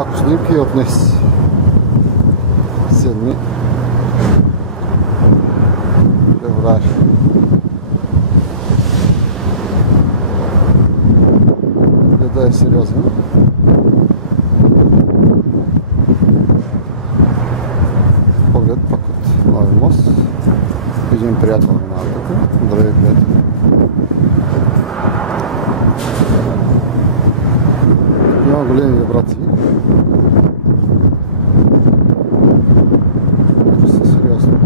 Малко снимки от днес. 7 февруари. Леда е сериозен. Поглед пак от Нови мост. Един приятел минава тук. Здравей, приятел. Има големи вибрации. Просто сериозно.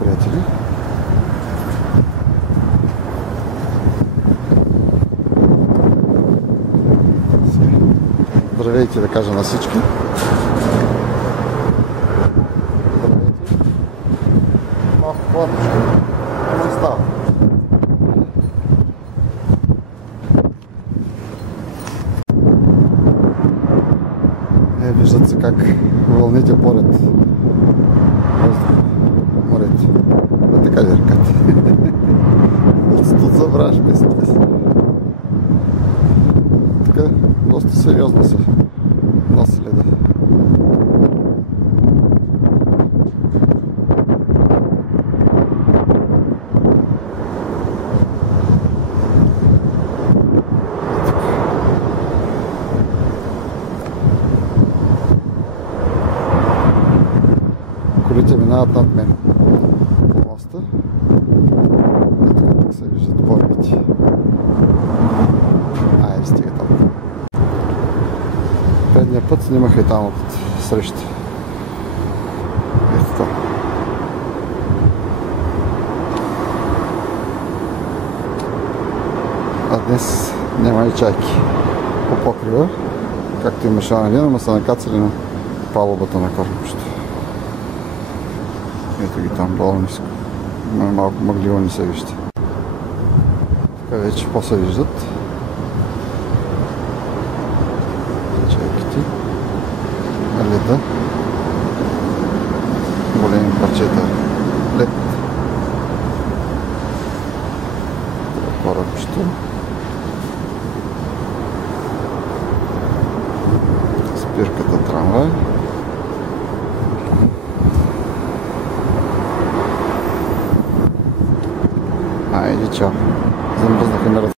Приятели. Здравейте да кажа на всички. Здравейте. Малко хладничко, но не става. Виждат се как вълните порят морето. Да така ли ръката? Тут забравяш песните си. Така, доста сериозно се носи леда. Колите минават над мен по моста. Ето как се виждат поривите. Айде, стига там. Предния път снимах и там от среща. Ето това. А днес няма и чайки по покрива, както имаше на ден, но са накацали на палубата на кормчето. Ето ги там долу ниско. Малко мъгливо не се вижда. Така вече по-се виждат. Чайките. Леда. Големи парчета лед. Корабчето. Спирката трамвай. Айде, чао. Замръзнаха на